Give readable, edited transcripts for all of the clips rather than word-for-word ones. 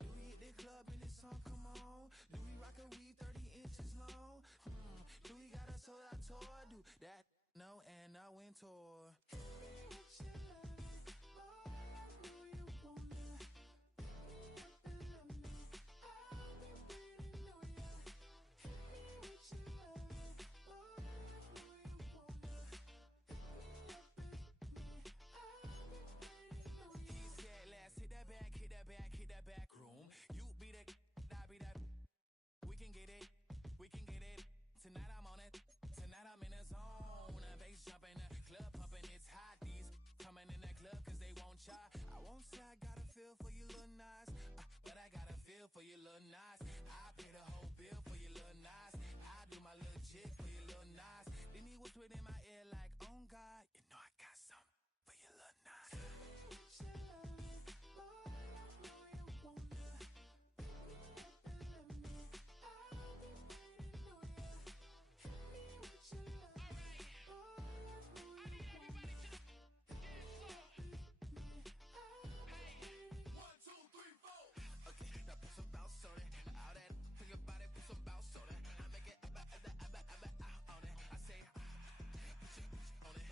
Do we hit the club and this song come on? Do we rock a weave 30 inches long? Do we got a sold out tour? Do that, no, and a win tour. Hit me with your love, boy, I know you wanna. Pick me up and love me, I'll be waiting on ya. Hit me with your love, boy, I know you wanna. Pick me up and love me, I'll be waiting on ya. He said, let's hit that back, hit that back, hit that back room. You be the, I be that. We can get it, we can get it. Tonight I'm on it, tonight I'm in a zone. A bass jumping, a club pumping, it's hot. These coming in that club cause they won't try. I won't say I got a feel for you little Nas, but I got a feel for you little Nas. I pay the whole bill for you little Nas. I do my little chick for you little Nas. Then he whispered in my ear like, oh God, you know I got some for you little Nas. Hit me with your love, boy, I know you wanna. Pick me up and love me, I'll be waiting on ya. Hit me with your love, boy, I know you wanna. Pick me up and love me, I'll be waiting. 1, 2, 3, 4. Okay, now put some bounce on it. All that, think about it, put some bounce on it. I make it on it. I say, put your on it.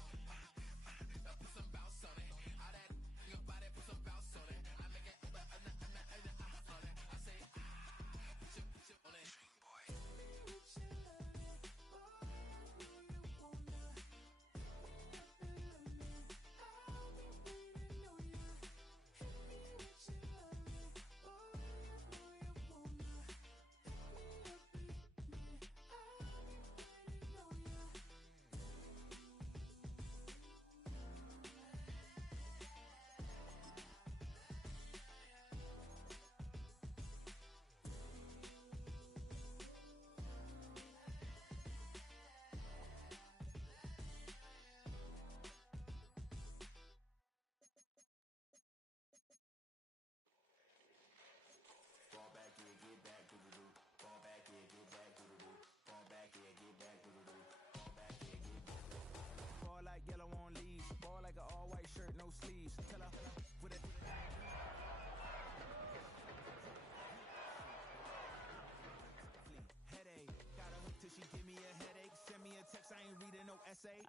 Now put some bounce on it. All that, think about it, put some bounce on it. I make it on it. I say, put your on it. Boy. Hit me with your love, boy, I know you wanna. Pick me up and love me, I'll be waiting on ya. Hit me with your love, boy, I know you wanna. Pick me up and love me, I'll be waiting on ya. Fall back, yeah, get back, doo-doo-doo. Fall back, yeah, get back, doo-doo-doo. Fall back, yeah, get back, doo-doo-doo. Fall back, yeah, get back. Fall like yellow on leaves. Fall like an all-white shirt, no sleeves. Tell her with a headache. Got a hook till she give me a headache. Send me a text, I ain't reading no essay.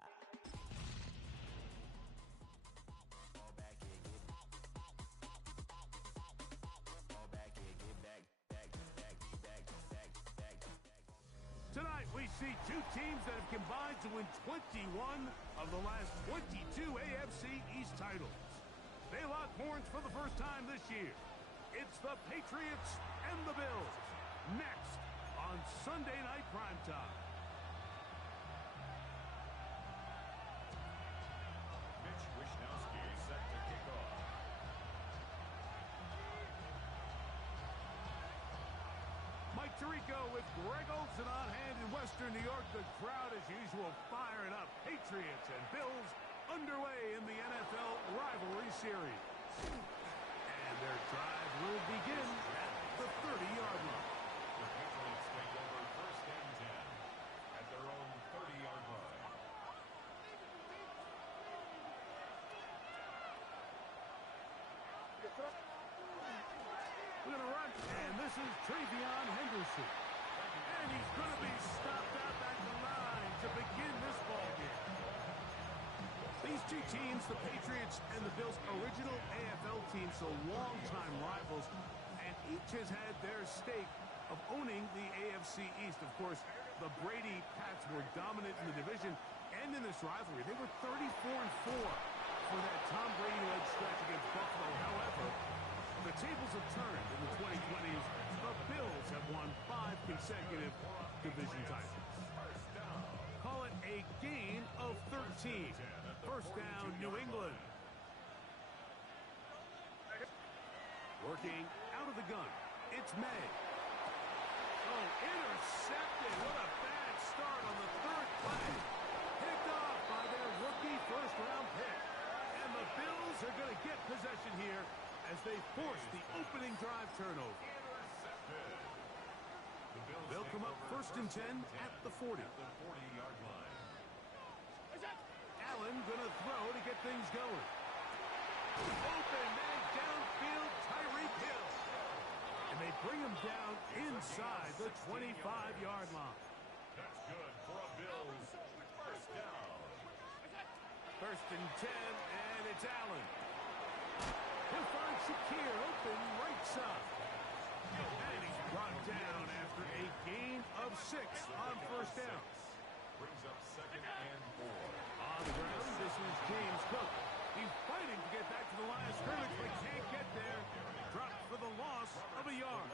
Fall back, yeah, get back. Fall back, yeah, get back, back. Tonight, we see two teams that have combined to win 21 of the last 22 AFC East titles. They lock horns for the first time this year. It's the Patriots and the Bills. Next on Sunday Night Primetime. Mitch Wishnowsky set to kick off. Mike Tirico with Greg Olson on hand in Western New York. The crowd, as usual, firing up. Patriots and Bills underway in the NFL rivalry series. And their drive will begin at the 30-yard line. The Patriots take over first and 10 at their own 30-yard line. We're going to run, and this is Travion Henderson. And he's going to be stopped out at the line to begin this ballgame. These two teams, the Patriots and the Bills, original AFL teams, so longtime rivals, and each has had their stake of owning the AFC East. Of course, the Brady Pats were dominant in the division and in this rivalry. They were 34-4 for that Tom Brady-led stretch against Buffalo. However, the tables have turned in the 2020s. The Bills have won 5 consecutive division titles. Call it a gain of 13. First down, New England. Working out of the gun. It's May. Oh, intercepted. What a bad start on the third play. Picked off by their rookie first-round pick. And the Bills are going to get possession here as they force the opening drive turnover. They'll come up first and 10 at the 40. At the 40-yard line. Allen gonna throw to get things going. Open man downfield, Tyreek Hill. bring him down inside the 25-yard line. That's good for a Bills first down. First and 10, and it's Allen. He'll find Shakir open right side. And he's brought down after a gain of 6 on first down. Brings up second and 4. On the ground, this is James Cook. He's fighting to get back to the line of scrimmage, but can't get there. Dropped for the loss of a yard.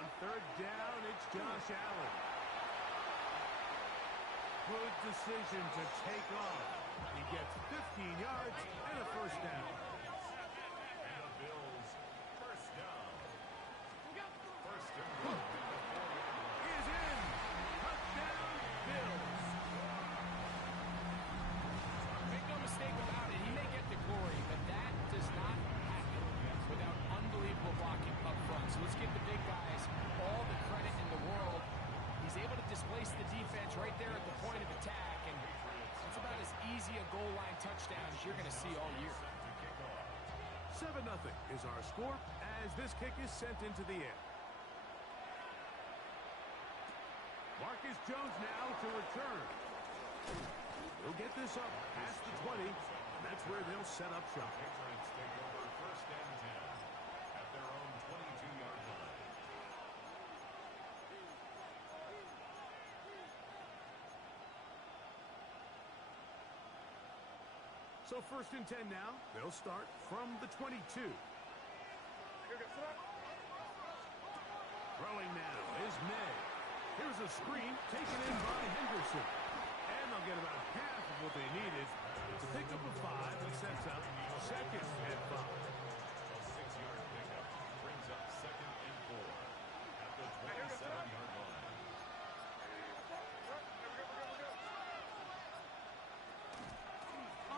On third down, it's Josh Allen. Good decision to take off. He gets 15 yards and a first down. And the Bills first down. First and Cook is in. Touchdown, Bills. Make no mistake about it, he may get the glory, but that does not happen without unbelievable blocking up front. So let's give the big guys all the credit in the world. He's able to displace the defense right there at the point of attack, and it's about as easy a goal line touchdown as you're going to see all year. 7-0 is our score as this kick is sent into the air. Marcus Jones now to return. He'll get this up past the 20, and that's where they'll set up shop. Patriots take over first and 10 at their own 22-yard line. So first and 10 now. They'll start from the 22. Throwing now is May. Here's a screen taken in by Henderson. And they'll get about half of what they needed to pick up a 5 that sets up second and 5. A 6-yard pickup brings up second and 4 at the 27-yard line.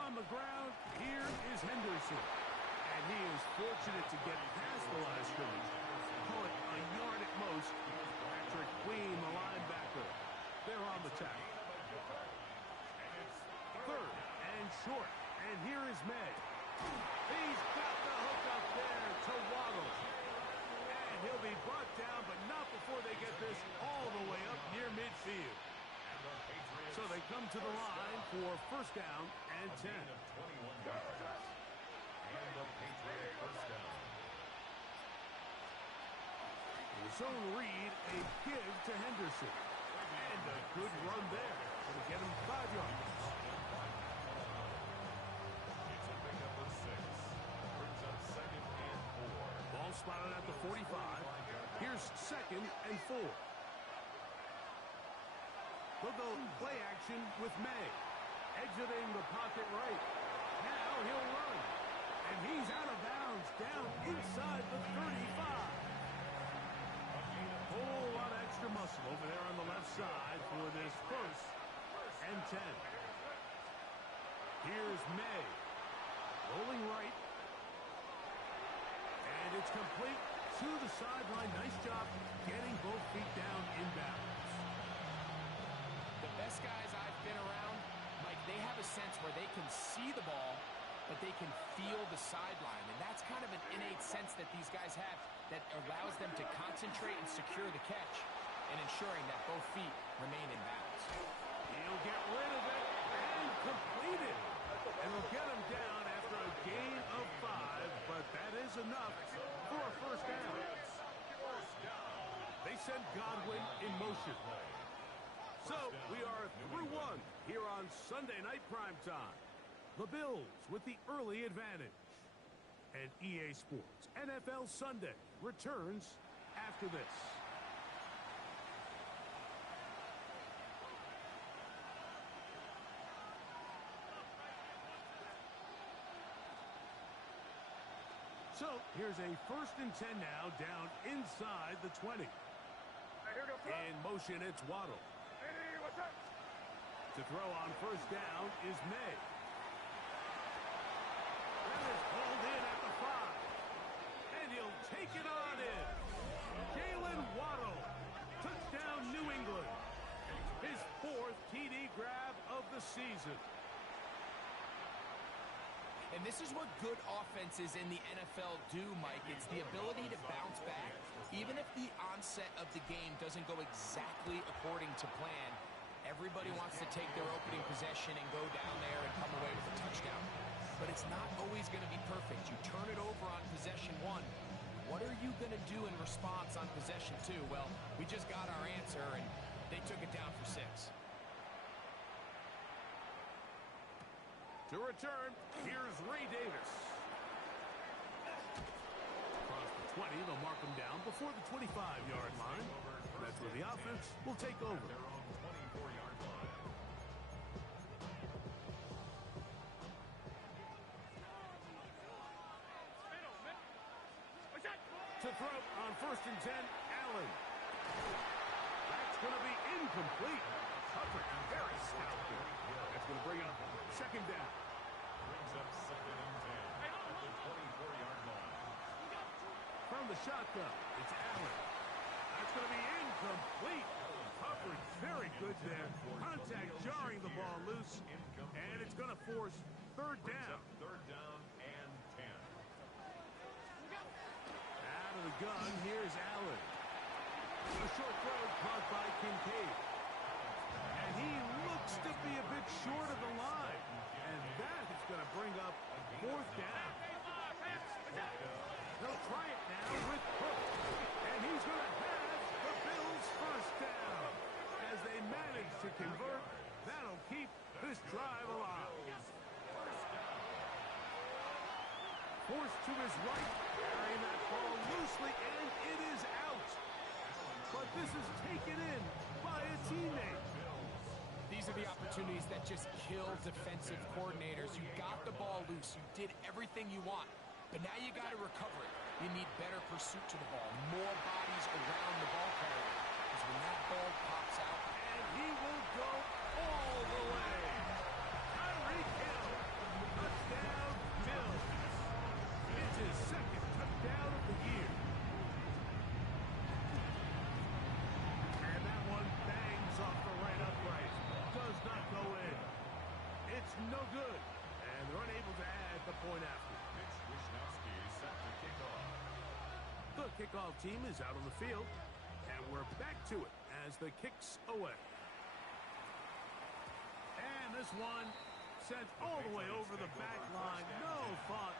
On the ground, here is Henderson. And he is fortunate to get past the line of scrimmage. Call it a yard at most. Patrick Queen, the linebacker. They're on the tackle. Third and short. And here is May. He's got the hook up there to Waddle. And he'll be brought down, but not before they get this all the way up near midfield. So they come to the line for first down and 10. 21 yards. And the Patriot first down. The zone read, a give to Henderson. And a good run there. It'll get him 5 yards. It's a pickup of 6. Brings up second and 4. Ball spotted at the 45. Here's second and 4. They'll go play action with May. Exiting the pocket right. Now he'll run. And he's out of bounds down inside the 35. A whole lot of extra muscle over there on the left side for this first and 10. Here's May. Rolling right. And it's complete to the sideline. Nice job getting both feet down in bounds. The best guys I've been around, Mike, they have a sense where they can see the ball, but they can feel the sideline. And that's kind of an innate sense that these guys have that allows them to concentrate and secure the catch and ensuring that both feet remain in bounds. He'll get rid of it and complete it. And will get him down after a gain of 5, but that is enough for a first down. They send Godwin in motion. So we are through one here on Sunday Night Primetime. The Bills with the early advantage. And EA Sports NFL Sunday returns after this. So here's a first and 10 now down inside the 20. In motion, it's Waddle. To throw on first down is May. That is pulled in at the 5. And he'll take it on in. Jalen Waddle. Touchdown, New England. His 4th TD grab of the season. And this is what good offenses in the NFL do, Mike. It's the ability to bounce back. Even if the onset of the game doesn't go exactly according to plan, everybody wants to take their opening possession and go down there and come away with a touchdown. But it's not always going to be perfect. You turn it over on possession 1. What are you going to do in response on possession 2? Well, we just got our answer, and they took it down for 6. To return, here's Ray Davis. Across the 20, they'll mark him down before the 25-yard line. That's where the offense will take over. Their own 24-yard line. To throw on 1st and 10, Allen. That's going to be incomplete. Coverage very stout there. That's going to bring up 2nd down. Brings up 2nd and 10 at the 24-yard line. From the shotgun, it's Allen. That's going to be incomplete. Coverage very good there. Contact jarring the ball loose. And it's going to force 3rd down. 3rd down and 10. Out of the gun, here's Allen. A short throw caught by Kincaid. And he looks to be a bit short of the line. And that is going to bring up 4th down. They'll try it now with Cook. And he's going to have the Bills' 1st down. As they manage to convert, that'll keep this drive alive. Forced to his right, carrying that ball loosely, and it is out. But this is taken in by a teammate. These are the opportunities that just kill defensive coordinators. You got the ball loose. You did everything you want. But now you got to recover it. You need better pursuit to the ball, more bodies around the ball carrier. Because when that ball pops out, And he will go all the way. Tyreek Hill, touchdown, Bills. It's his 2nd touchdown of the year. And that one bangs off the right upright. Does not go in. It's no good. And they're unable to add the point after. Mitch Wishnowsky set to kick off. The kickoff team is out on the field. And we're back to it as the kick's away. And this one sent all the way over the back line. No thought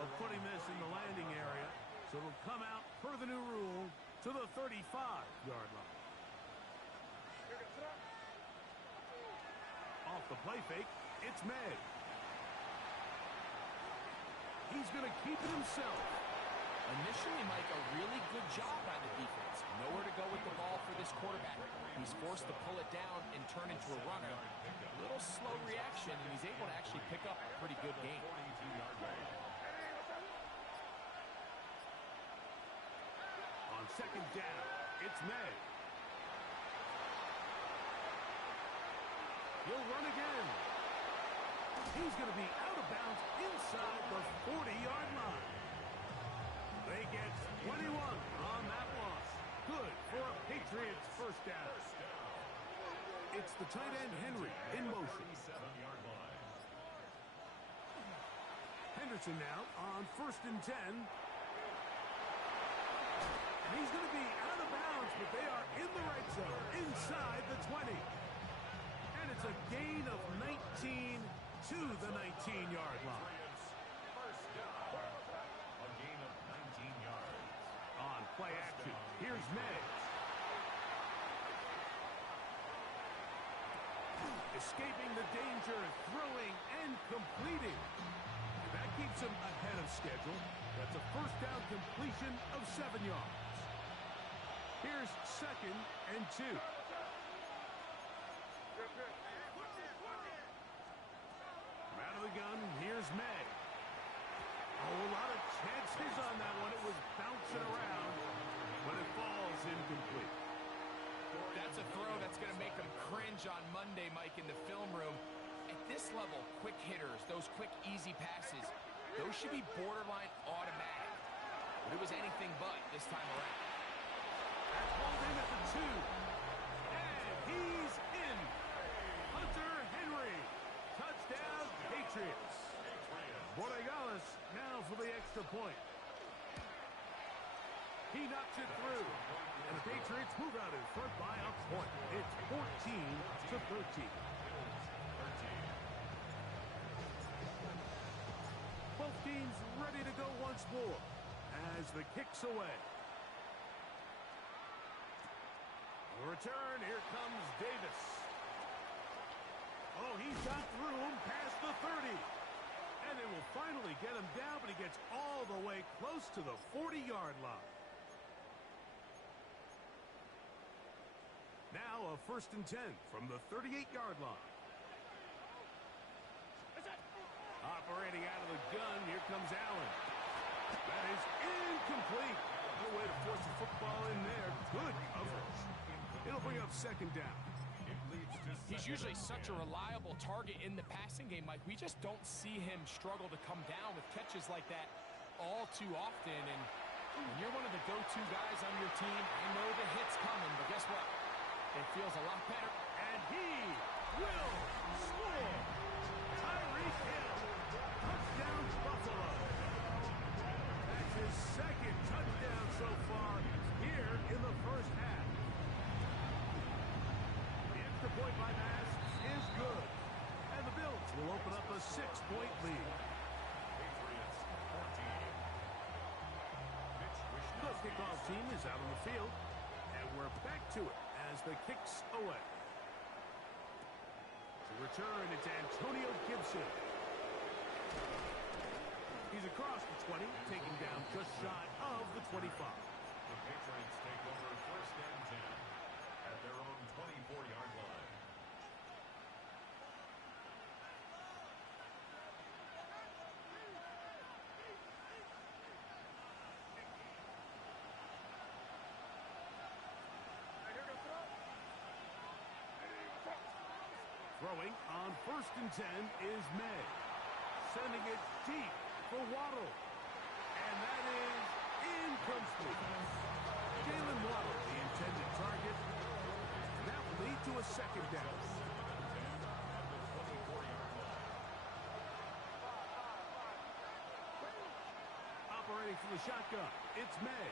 of putting this in the landing area. So it'll come out per the new rule to the 35-yard line. Off the play fake, it's May. He's going to keep it himself. initially, Mike, a really good job by the defense. Nowhere to go with the ball for this quarterback. He's forced to pull it down and turn into a runner. A little slow reaction, and he's able to actually pick up a pretty good game. On 2nd down, it's May. He'll run again. He's going to be out of bounds inside the 40-yard line. They get 21 on that loss. Good for a Patriots 1st down. It's the tight end Henry in motion. Henderson now on 1st and 10. And he's going to be out of bounds, but they are in the right zone, inside the 20. And it's a gain of 19 to the 19-yard line. A gain of 19 yards. On play action, here's May. Escaping the danger, throwing, and completing. That keeps him ahead of schedule. That's a 1st down completion of 7 yards. Here's 2nd and 2. Out of the gun, here's May. Oh, a lot of chances on that one. It was bouncing around, but it falls incomplete. That's a throw that's going to make them cringe on Monday, Mike, in the film room. At this level, quick hitters, those quick, easy passes, those should be borderline automatic. But it was anything but this time around. That's pulled in at the 2. And he's in. Hunter Henry. Touchdown, Patriots. Borregales now for the extra point. He knocks it through. And the Patriots move out in front by a point. It's 14-13. Both teams ready to go once more as the kick's away. Return, here comes Davis. Oh, he's got room past the 30. And they will finally get him down, but he gets all the way close to the 40-yard line. Now a 1st and 10 from the 38-yard line. Operating out of the gun, here comes Allen. That is incomplete. No way to force the football in there. Good coverage. It'll bring up 2nd down. He's usually such a reliable target in the passing game, Mike. We just don't see him struggle to come down with catches like that all too often. And when you're one of the go-to guys on your team, I know the hit's coming, but guess what? It feels a lot better. And he will score. Tyreek Hill. Touchdown, Buffalo. That's his 2nd touchdown so far here in the first half. The point by pass is good. And the Bills will open up a 6-point lead. The kickoff team is out on the field. And we're back to it as the kick's away. To return, it's Antonio Gibson. He's across the 20, taking down just shy of the 25. The Patriots take over 1st and 10 at their own 24-yard line. Throwing on 1st and 10 is May. Sending it deep for Waddle. And that is incomplete. Jalen Waddle, the intended target. And that will lead to a 2nd down. Operating from the shotgun, it's May.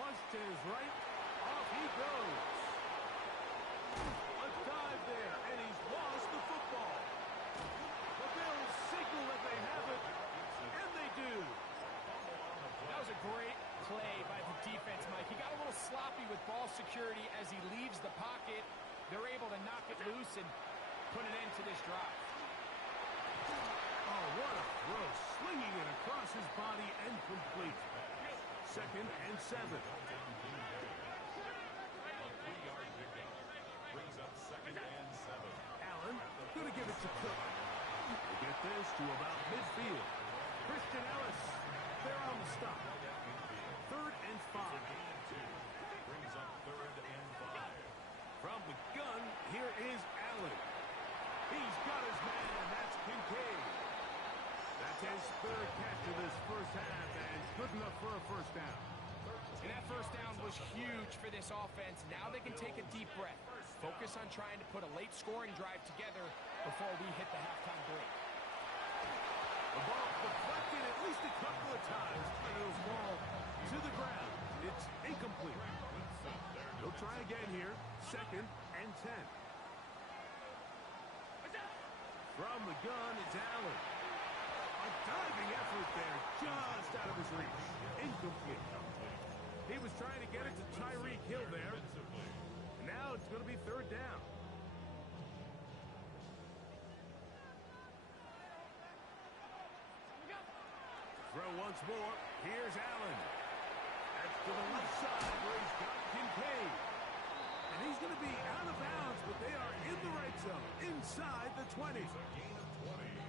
Flush to his right. Off he goes. A dive there, and he's lost the football. The Bills signal that they have it, and they do. That was a great play by the defense, Mike. He got a little sloppy with ball security as he leaves the pocket. They're able to knock it loose and put an end to this drive. Oh, what a throw. Slinging it across his body and complete. 2nd and 7. Allen, going to give it to Cook. We'll get this to about midfield. Christian Ellis, they're on the stop. 3rd and 5. Brings up 3rd and 5. From the gun, here is Allen. He's got his man, that's Kincaid. That's his 3rd catch of this first half, and good enough for a 1st down. And that 1st down was huge for this offense. Now they can take a deep breath. Focus on trying to put a late scoring drive together before we hit the halftime break. The ball deflected at least a couple of times, and it'll fall to the ground. It's incomplete. He'll try again here. 2nd and 10. From the gun, it's Allen. A diving effort there, just out of his reach. Incomplete. He was trying to get it to Tyreek Hill there. Now it's going to be 3rd down. Throw once more. Here's Allen. That's to the left side where he's got Kincaid. And he's going to be out of bounds, but they are in the right zone, inside the 20.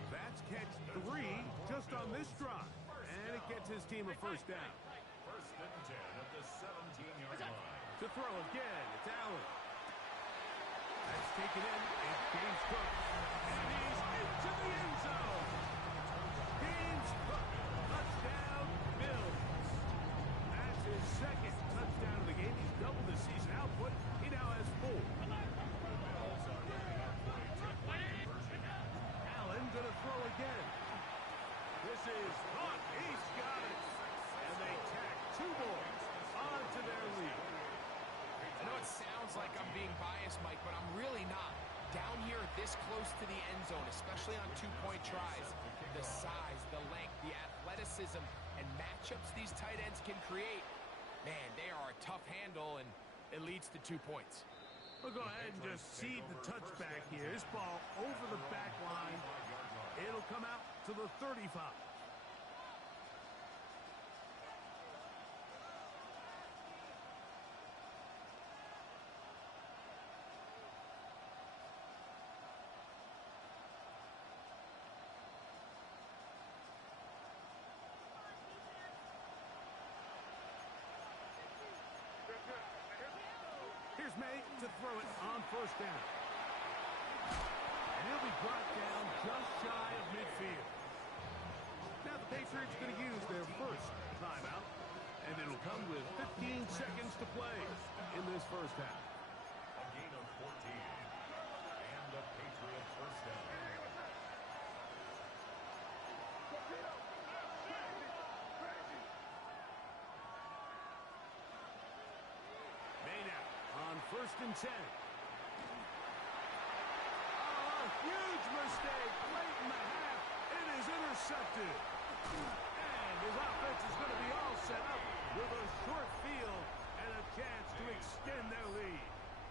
That's catch 3 just on this drive. And it gets his team a 1st down. 1st and 10 at the 17-yard line. To throw again, it's Allen. That's taken in. It's James Cook. And he's into the end zone. James Cook. Touchdown, Bills. That's his 2nd touchdown of the game. He's doubled his season output. He now has 4. Allen going to throw again. this, Mike, but I'm really not. Down here this close to the end zone, especially on two-point tries, the size, the length, the athleticism, and matchups these tight ends can create, man, they are a tough handle, and it leads to 2 points. We'll go ahead and just seed the touchback here. This ball over the back line. It'll come out to the 35. Here's May to throw it on first down. And he'll be brought down just shy of midfield. Now the Patriots are going to use their first timeout, and it'll come with 15 seconds to play in this first half. A gain of 14. And a Patriot first down. May now on first and 10. Oh, a huge mistake late in the half. It is intercepted. And his offense is going to be all set up with a short field and a chance to extend their lead.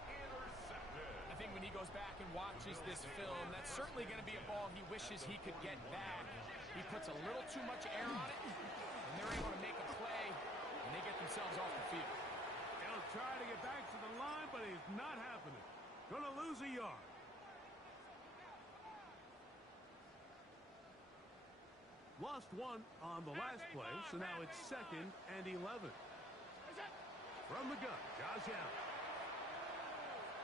Intercepted. I think when he goes back and watches this film, that's certainly going to be a ball he wishes he could get back. He puts a little too much air on it, and they're able to make a play, and they get themselves off the field. He'll try to get back to the line, but he's not happening. Going to lose a yard. Lost one on the last play, so now it's 2nd and 11. From the gun, Josh Allen.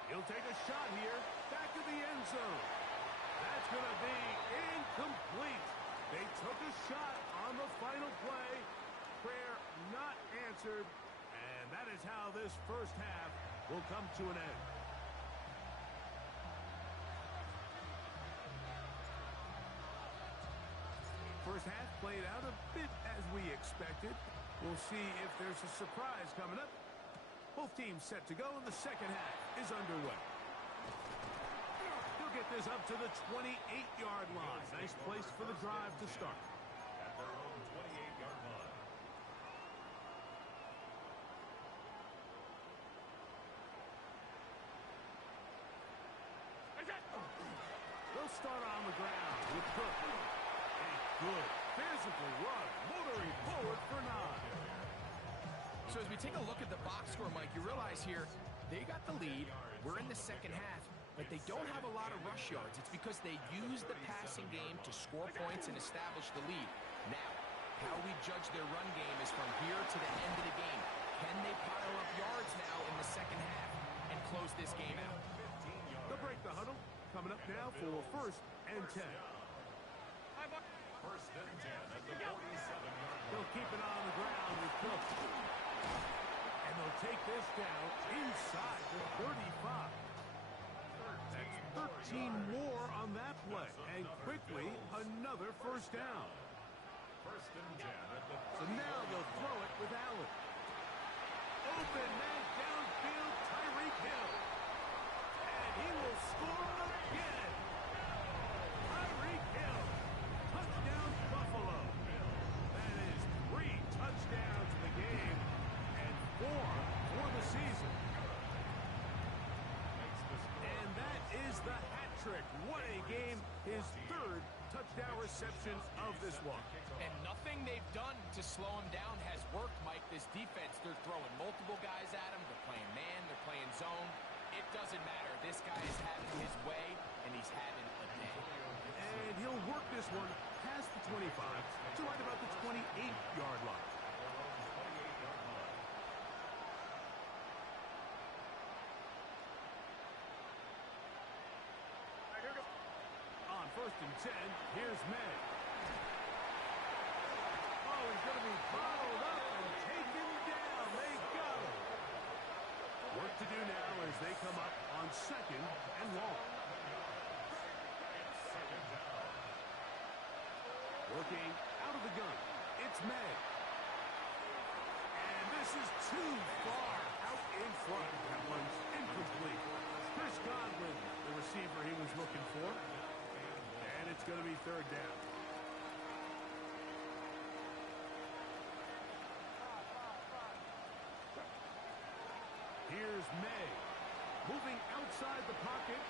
He'll take a shot here, back to the end zone. That's going to be incomplete. They took a shot on the final play. Prayer not answered, and that is how this first half will come to an end. First half played out a bit as we expected. We'll see if there's a surprise coming up. Both teams set to go, and the second half is underway. He'll get this up to the 28-yard line. Nice place for the drive to start. At their own 28-yard line. They'll start on the ground with Cook. A good physical run, motoring forward for 9. So as we take a look at the box score, Mike, you realize here they got the lead. We're in the second half, but they don't have a lot of rush yards. It's because they use the passing game to score points and establish the lead. Now, how we judge their run game is from here to the end of the game. Can they pile up yards now in the second half and close this game out? They'll break the huddle. Coming up now for first and 10. First and 10 at the 47-yard line. They'll keep it on the ground with Cook. And they'll take this down inside the 35. That's 13 more on that play. And quickly, another first down. First and 10 at the So now they'll throw it with Allen. Open man downfield, Tyreek Hill. And he will score again. Tyreek Hill. Touchdown, Buffalo. That is 3 touchdowns in the game and 4 for the season. And that is the hat trick. What a game. His 3rd touchdown reception of this one. And nothing they've done to slow him down has worked, Mike. This defense, they're throwing multiple guys at him. They're playing man, they're playing zone. It doesn't matter. This guy is having his way, and he's having a day. And he'll work this one past the 25 to right about the 28-yard line. On first and 10, here's May. Oh, he's going to be bottled up and taken down. They got him. Work to do now as they come up on 2nd and long. Working out of the gun. It's May. And this is too far out in front. That one's incomplete. Chris Godwin, the receiver he was looking for. And it's going to be third down. Here's May. Moving outside the pocket.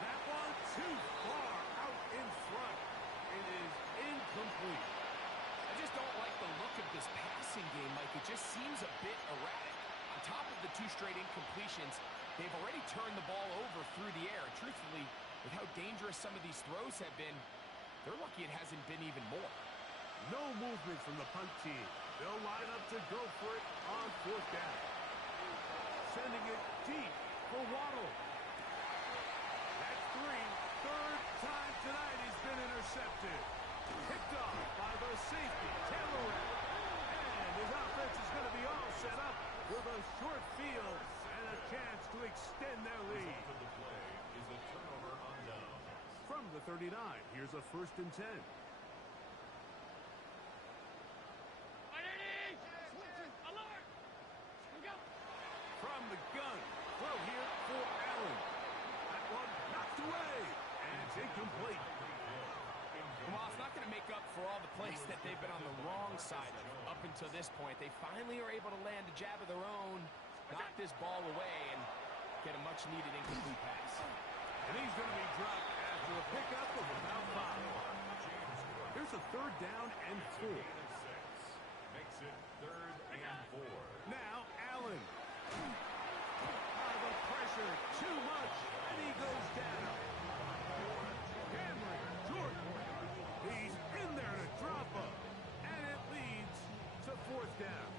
That one too far out in front. It is incomplete. I just don't like the look of this passing game, Mike. It just seems a bit erratic. On top of the 2 straight incompletions, they've already turned the ball over through the air. Truthfully, with how dangerous some of these throws have been, they're lucky it hasn't been even more. No movement from the punt team. They'll line up to go for it on 4th down. Sending it deep for Waddle. That's 3. Third time tonight he's been intercepted. Picked off by the safety, Taylor. And his offense is going to be all set up with a short field and a chance to extend their lead. To the play is a turnover on down. From the 39, here's a 1st and 10. From the gun, throw here for Allen. That one knocked away, and it's incomplete. Well, it's not going to make up for all the plays that they've been on the wrong side of up until this point. They finally are able to land a jab of their own, knock this ball away, and get a much-needed incomplete pass. And he's going to be dropped after a pickup of about 5. Here's a 3rd down and 4. Makes it 3rd and 4. Now Allen. The pressure too much, and he goes down. Henry Jordan. He's in there to drop him, and it leads to 4th down.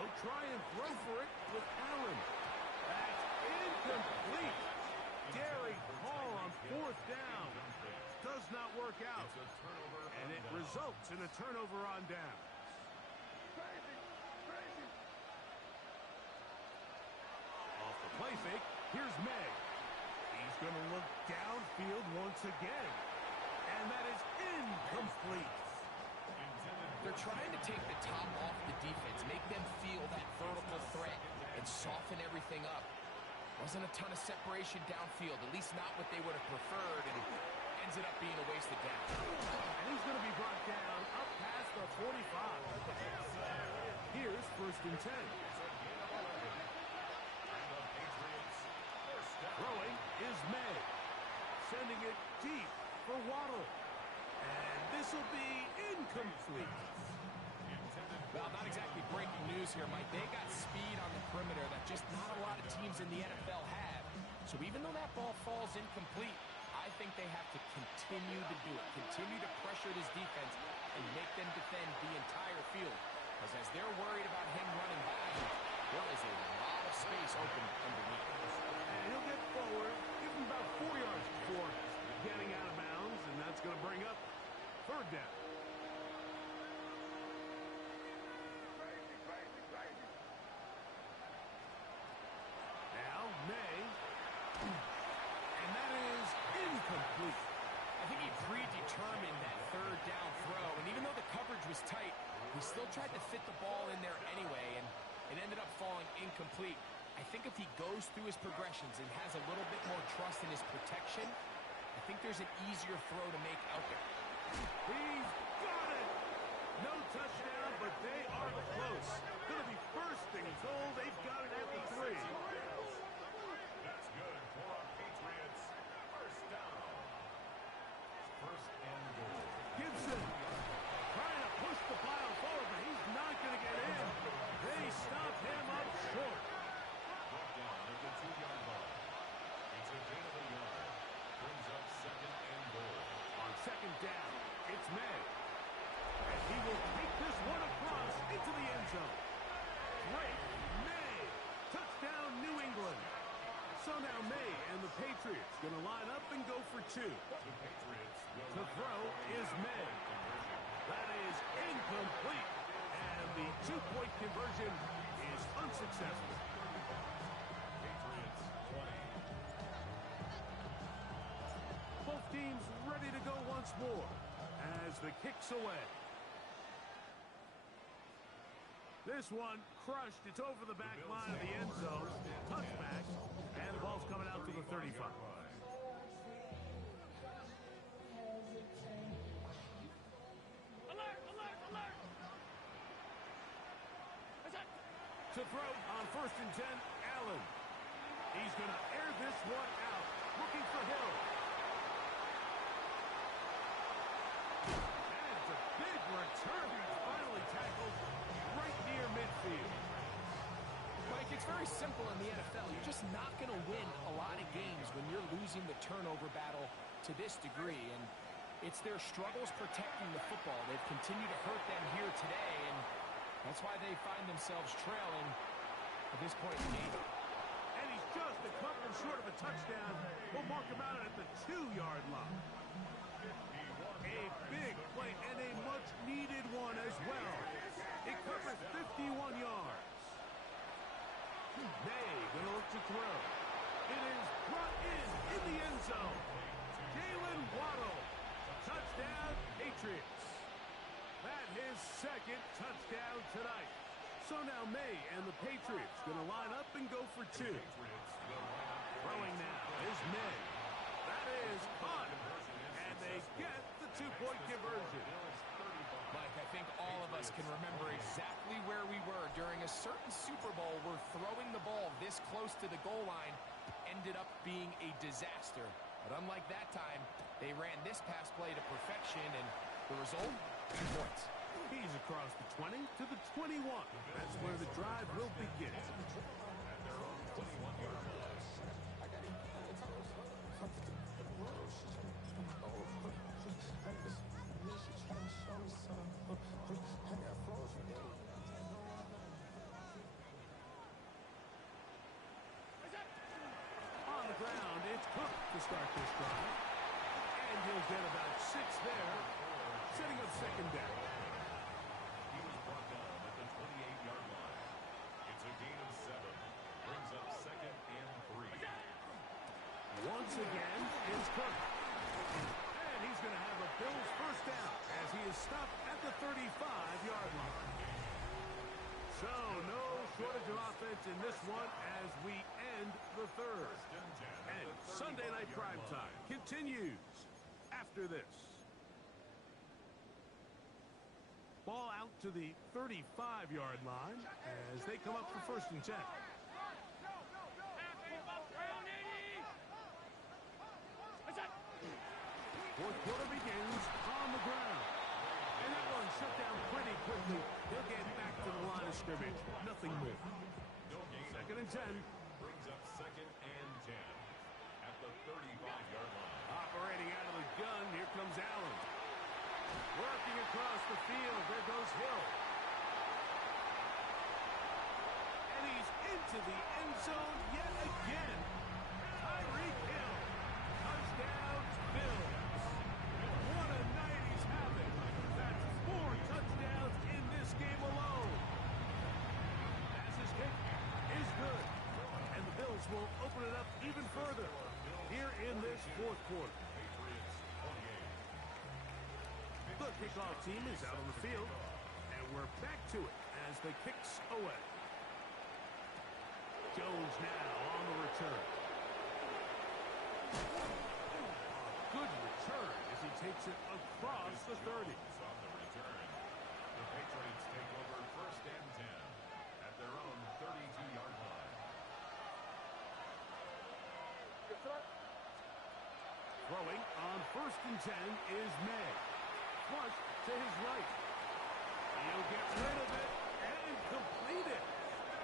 They'll try and throw for it with Allen. That's incomplete. Derek Hall on 4th down. Does not work out. And it results in a turnover on down. Off the play fake, here's May. He's going to look downfield once again. And that is incomplete. They're trying to take the top off the defense, make them feel that vertical threat, and soften everything up. Wasn't a ton of separation downfield, at least not what they would have preferred, and ends up being a wasted down. And he's going to be brought down up past the 45. Here's 1st and 10. Throwing is May. Sending it deep for Waddle. And this will be incomplete. Well, not exactly breaking news here, Mike. They got speed on the perimeter that just not a lot of teams in the NFL have. So even though that ball falls incomplete, I think they have to continue to do it. Continue to pressure this defense and make them defend the entire field. Because as they're worried about him running back, there is a lot of space open underneath. And he'll get forward, give him about 4 yards before getting out of bounds, and that's going to bring up 3rd down. Now May, and that is incomplete. I think he predetermined that 3rd down throw, and even though the coverage was tight, he still tried to fit the ball in there anyway, and it ended up falling incomplete. I think if he goes through his progressions and has a little bit more trust in his protection, I think there's an easier throw to make out there. He's got it! No touchdown, but they are close. Going to be 1st and goal. They've got it at the 3. That's good for our Patriots. 1st down. 1st and goal. Gibson trying to push the pile forward, but he's not going to get in. They stop him up short. Brought down at the 2-yard line. It's a gain of a yard. Brings up 2nd and goal. On 2nd down, it's May. And he will take this one across into the end zone. Great May. Touchdown, New England. So now May and the Patriots going to line up and go for 2. The Patriots will The throw is May. That is incomplete. And the 2-point conversion is unsuccessful. Patriots 20. more as the kick's away. This one crushed. It's over the back line of the end zone. Touchback. And the ball's coming out to the 35. To throw on 1st and 10, Allen. He's going to air this one out. Looking for Hill. And it's a big return. He's finally tackled right near midfield. Mike, it's very simple in the NFL. You're just not going to win a lot of games when you're losing the turnover battle to this degree. And it's their struggles protecting the football. They've continued to hurt them here today, and that's why they find themselves trailing at this point in the game. And he's just a couple short of a touchdown. We'll mark him out at the 2-yard line. A big play and a much-needed one as well. It covers 51 yards. May going to look to throw. It is brought in the end zone. Jalen Waddle. Touchdown, Patriots. That his second touchdown tonight. So now May and the Patriots going to line up and go for 2. Throwing now is May. That is caught. And they get the 2-point conversion. Mike, I think all of us can remember exactly where we were during a certain Super Bowl where throwing the ball this close to the goal line ended up being a disaster. But unlike that time, they ran this pass play to perfection, and the result, 2 points. He's across the 20 to the 21. That's where the drive will begin. On the ground, it's Cook to start this drive. And he'll get about 6 there, setting up second down. He was brought down at the 28-yard line. It's a gain of 7. Brings up 2nd and 3. Once again, it's Cook. And he's going to have a Bills first down as he is stopped at the 35-yard line. So no shortage of offense in this one as we end the third. And Sunday Night Primetime continues after this. Ball out to the 35-yard line as they come up for 1st and 10. Fourth quarter begins on the ground. And that one shut down pretty quickly. He'll get back to the line of scrimmage. Nothing more. Second and 10. Brings up 2nd and 10 at the 35-yard line. Operating out of the gun, here comes Allen. Working across the field, there goes Hill. And he's into the end zone yet again. Tyreek Hill. Touchdown, Bills. What a night he's having. That's 4 touchdowns in this game alone. As his kick is good. And the Bills will open it up even further here in this fourth quarter. The kickoff team is out on the field, and we're back to it as the kick's away. Jones now on the return. Good return as he takes it across the 30. On the return, the Patriots take over 1st and 10 at their own 32-yard line. Throwing on 1st and 10 is May. Flush to his right. He'll get rid of it and complete it.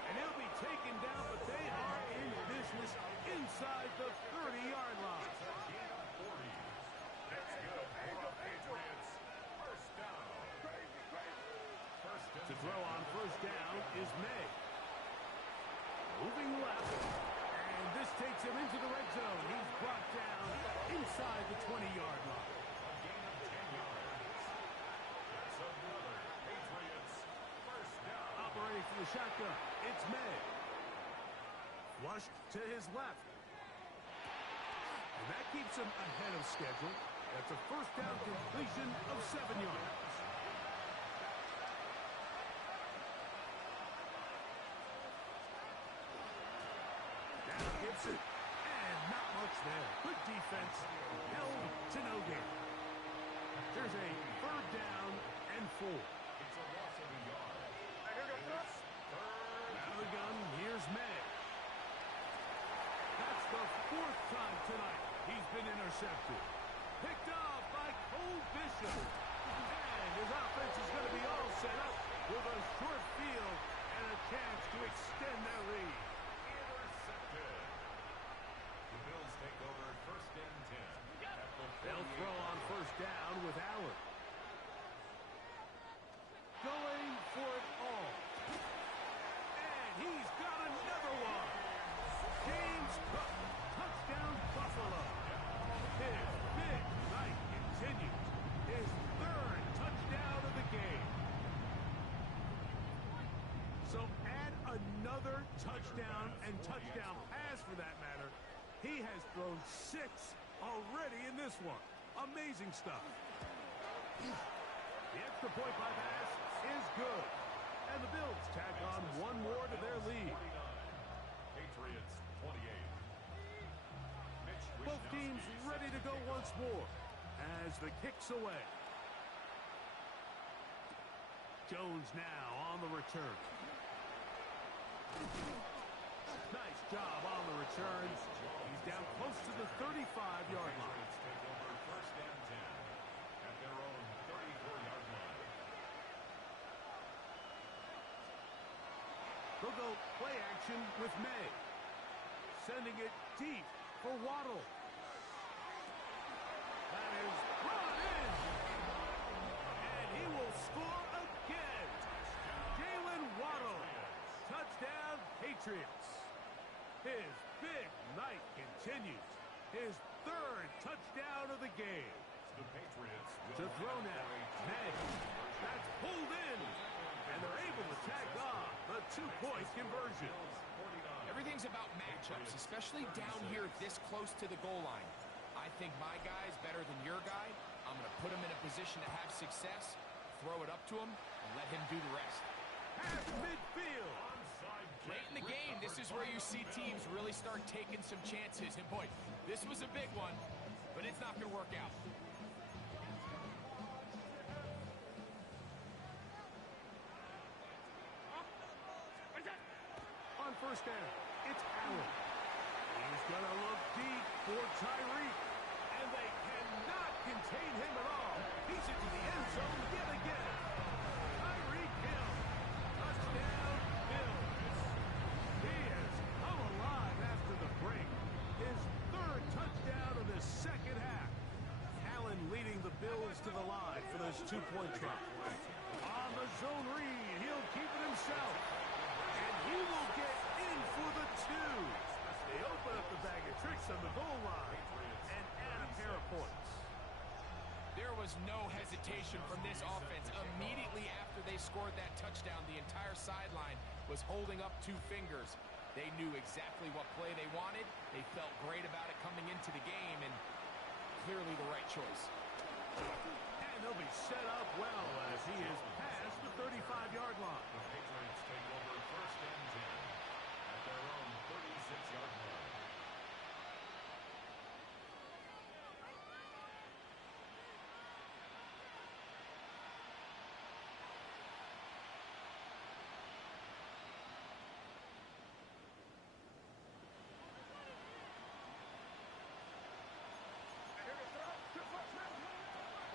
And he'll be taken down, but they are in business inside the 30-yard line. That's good for the Patriots. First down. To throw on 1st down is May. Moving left. And this takes him into the red zone. He's brought down inside the 20-yard line. A gain of 10 yards. That's another Patriots first down. Operating from the shotgun, it's May. Flushed to his left. And that keeps him ahead of schedule. That's a first down completion of 7 yards. Now Gibson. And not much there. Good defense. Held to no gain. There's a third down and 4. It's a loss of a yard. Out of the gun, here's May. That's the 4th time tonight he's been intercepted. Picked off by Cole Bishop. And his offense is going to be all set up with a short field and a chance to extend their lead. Intercepted. The Bills take over first and 10. At the They'll throw on first down with Allen. Going for it all. And he's got another one. James Cook, touchdown Buffalo. His big night continues. His 3rd touchdown of the game. So add another touchdown and touchdown pass for that matter. He has thrown 6 already in this one. Amazing stuff. The extra point by pass is good. And the Bills tack on one more to their lead. 49. Patriots 28. Both teams ready to go once more as the kick's away. Jones now on the return. Nice job on the return. He's down close to the 35-yard line. Patriots take over first and 10 at their own 34-yard line. They'll go play action with May. Sending it deep for Waddle. That is brought in. And he will score again. Jalen Waddle. Touchdown, Patriots. His big night continues. His 3rd touchdown of the game. The Patriots To will throw now. May. That's pulled in. And they're able to tack on the 2-point conversion. Everything's about matchups, especially down here this close to the goal line. I think my guy's better than your guy. I'm going to put him in a position to have success, throw it up to him, and let him do the rest. Past midfield. Late in the game, this is where you see teams really start taking some chances. And boy, this was a big one, but it's not going to work out. On first down, it's Allen. He's going to look deep for Tyreek. And they cannot contain him at all. He's into the end zone yet again. Tyreek Hill. Touchdown, Bills. He has come alive after the break. His 3rd touchdown of the second half. Allen leading the Bills to the line for this 2-point try. On the zone read, he'll keep it himself. And he will get in for the 2. They open up the bag of tricks on the goal line and add a pair of points. There was no hesitation from this offense. Immediately after they scored that touchdown, the entire sideline was holding up 2 fingers. They knew exactly what play they wanted. They felt great about it coming into the game, and clearly the right choice. And they'll be set up well as he is past the 35-yard line. The Patriots take over first and 10 at their own 36-yard line.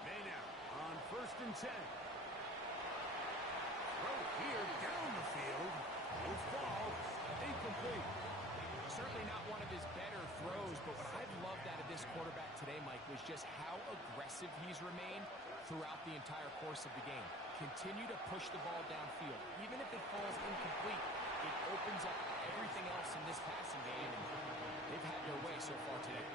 May now on first and 10. Throw here down the field. Will fall. Incomplete. Certainly not one of his better throws, but what I've loved out of this quarterback today, Mike, was just how aggressive he's remained throughout the entire course of the game. Continue to push the ball downfield. Even if it falls incomplete, it opens up everything else in this passing game, and they've had their way so far today.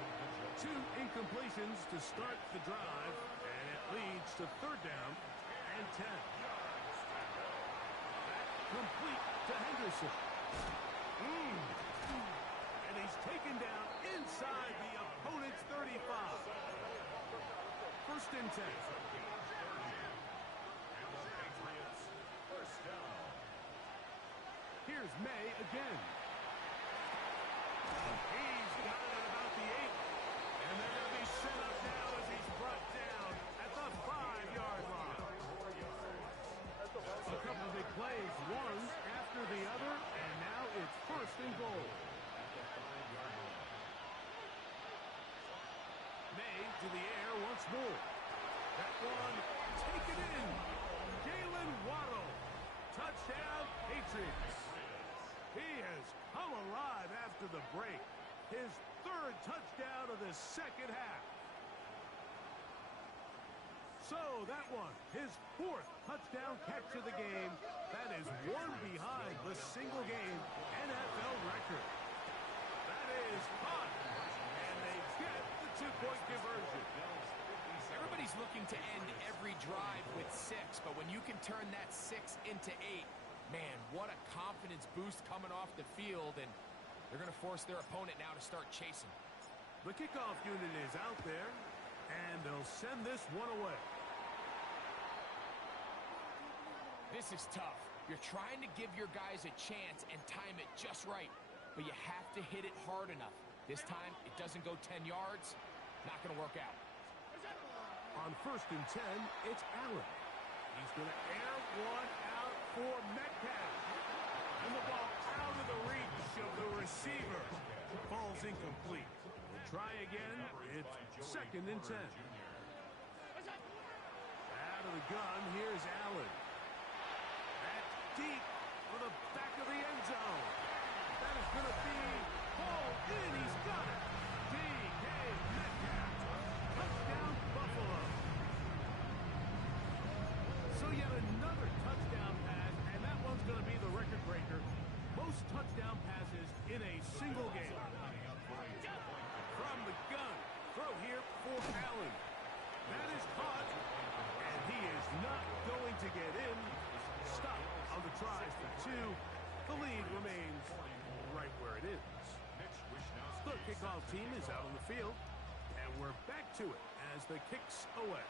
2 incompletions to start the drive, and it leads to 3rd down and 10. That complete to Henderson. And he's taken down inside the opponent's 35. first and 10. And the Patriots first down. Here's May again. He's got it at about the 8. And they're going to be set up now as he's brought down at the 5-yard line. A couple of big plays, one after the other, and now it's first and goal. May to the air once more. That one taken in. Jalen Waddle. Touchdown, Patriots. He has come alive after the break. His third touchdown of the second half. So that one, his fourth touchdown catch of the game. That is one behind the single-game NFL record. That is caught, and they get the two-point conversion. Everybody's looking to end every drive with 6, but when you can turn that 6 into 8, man, what a confidence boost coming off the field, and they're going to force their opponent now to start chasing. The kickoff unit is out there, and they'll send this one away. This is tough. You're trying to give your guys a chance and time it just right, but you have to hit it hard enough. This time, it doesn't go 10 yards. Not going to work out. On first and 10, it's Allen. He's going to air one out for Metcalf. And the ball out of the reach of the receiver. Ball's incomplete. We'll try again. It's second and 10. Out of the gun, here's Allen. That's deep for the back of the end zone. That is going to be hauled in. He's got it. D.K. Metcalf. Touchdown, Buffalo. So yet another touchdown pass, and that one's going to be the record breaker. Most touchdown passes in a single game. From the gun, throw here for Allen. That is caught, and he is not going to get in. Stop on the tries for 2. The lead remains right where it is. The kickoff team is out on the field, and we're back to it as the kick's away.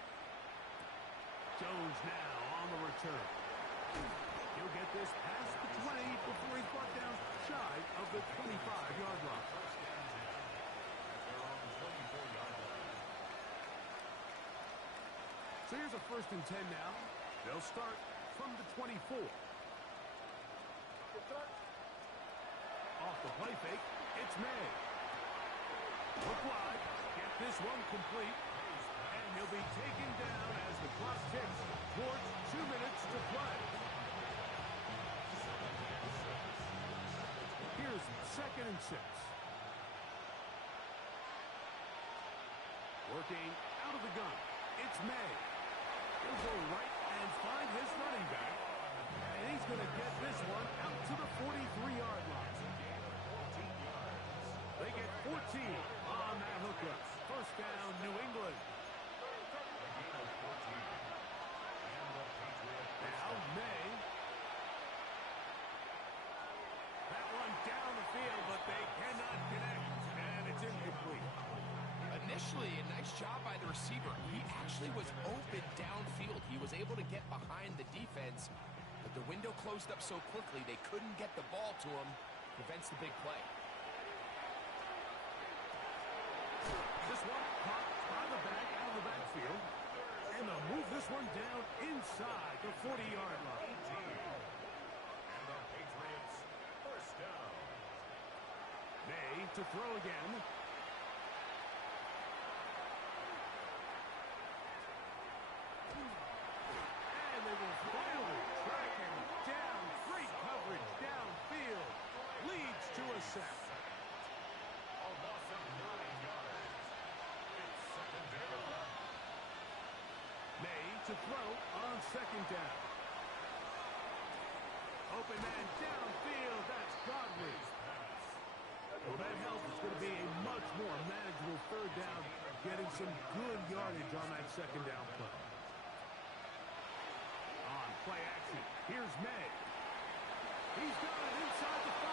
Jones now on the return. He'll get this past the 20 before he's brought down shy of the 25-yard line. So here's a first and 10 now. They'll start from the 24. Off the play fake, it's May. Look wide, get this one complete, and he'll be taken down as the clock ticks towards 2 minutes to play. Here's second and 6. Working out of the gun, it's May. He'll go right and find his running back, and he's going to get this one out to the 43-yard line. They get 14 on that hookup. First down, New England. Now May. That one down the field, but they cannot connect, and it's incomplete. Initially, a nice job by the receiver. He actually was open downfield. He was able to get behind the defense, but the window closed up so quickly they couldn't get the ball to him. Prevents the big play. This one caught by the back out of the backfield, and they'll move this one down inside the 40-yard line. And the Patriots first down. May to throw again. And they will finally track him down. Great coverage downfield. Leads to a sack. A loss of 9 yards. It's second down. May to throw on second down. Open man downfield. That's Godwin. Well, that helps. It's going to be a much more manageable third down, getting some good yardage on that second down play. On play action, here's May. He's got it inside the 5.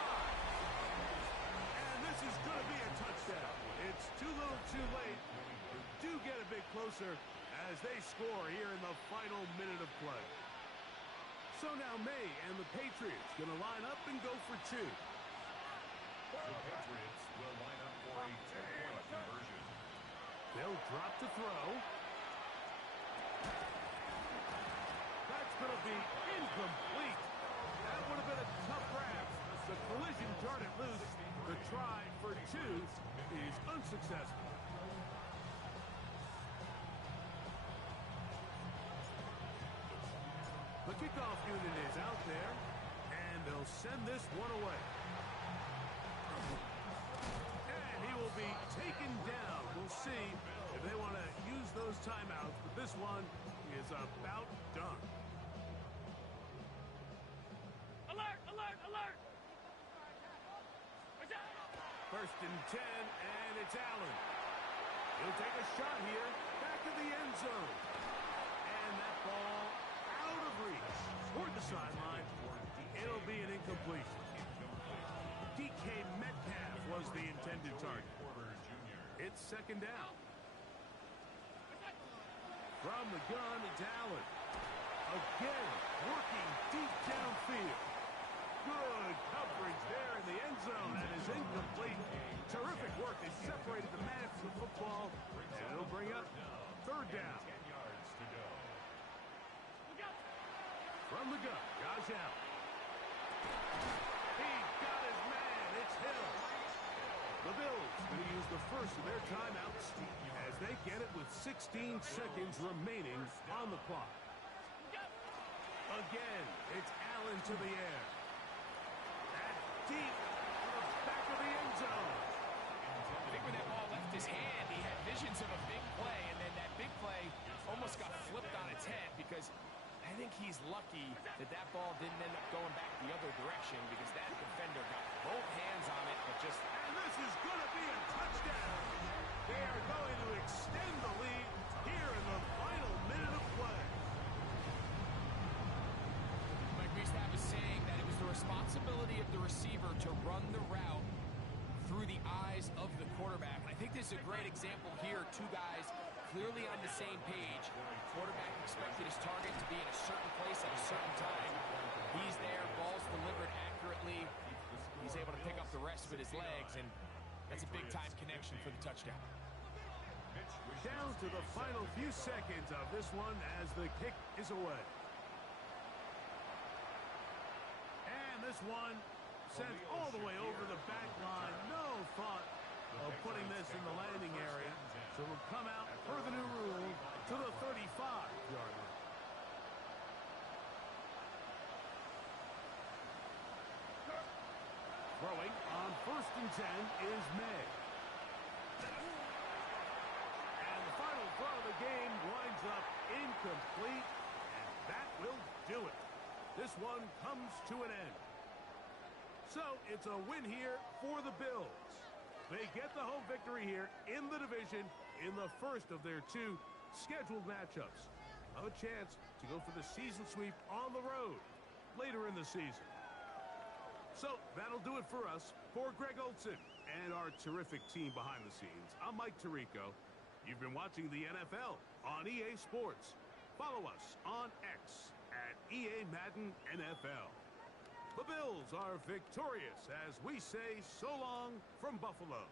And this is going to be a touchdown. It's too little too late. They do get a bit closer as they score here in the final minute of play. So now May and the Patriots going to line up and go for two. The Patriots will line up for a two-point conversion. They'll drop to throw. That's going to be incomplete. That would have been a tough grab. The collision turned it loose. The try for two is unsuccessful. The kickoff unit is out there, and they'll send this one away. And he will be taken down. We'll see if they want to use those timeouts, but this one is about done. Alert! Alert! Alert! First and 10, and it's Allen. He'll take a shot here, back to the end zone. And that ball out of reach toward the sideline. It'll be an incompletion. DK Metcalf was the intended target. It's second down. From the gun, it's Allen. Again, working deep downfield. Good coverage there in the end zone. That is incomplete. Terrific work. They separated the man from the football. And it'll bring up third down. 10 yards to go. From the gun, Josh Allen. He got his man. It's Hill. The Bills going to use the first of their timeouts as they get it with 16 seconds remaining on the clock. Again, it's Allen to the air. That's deep to the back of the end zone. I think when that ball left his hand, he had visions of a big play, and then that big play almost got flipped on its head because I think he's lucky that that ball didn't end up going back the other direction because that defender got both hands on it, but just... And this is going to be a touchdown. They are going to extend the lead here in the final minute of play. Mike, we used to have a saying that it was the responsibility of the receiver to run the route through the eyes of the quarterback. I think this is a great example here. Two guys clearly on the same page. Quarterback expected his target to be in a certain place at a certain time. He's there, ball's delivered accurately. He's able to pick up the rest with his legs, and that's a big-time connection for the touchdown. Down to the final few seconds of this one as the kick is away. And this one sent all the way over the back line. No thought of putting this in the landing area. So it will come out per the new rule to the 35-yard line. Throwing on first and 10 is May. And the final throw of the game winds up incomplete, and that will do it. This one comes to an end. So it's a win here for the Bills. They get the home victory here in the division in the first of their two scheduled matchups. A chance to go for the season sweep on the road later in the season. So that'll do it for us. For Greg Olson and our terrific team behind the scenes, I'm Mike Tirico. You've been watching the NFL on EA Sports. Follow us on X at EA Madden NFL. The Bills are victorious as we say so long from Buffalo.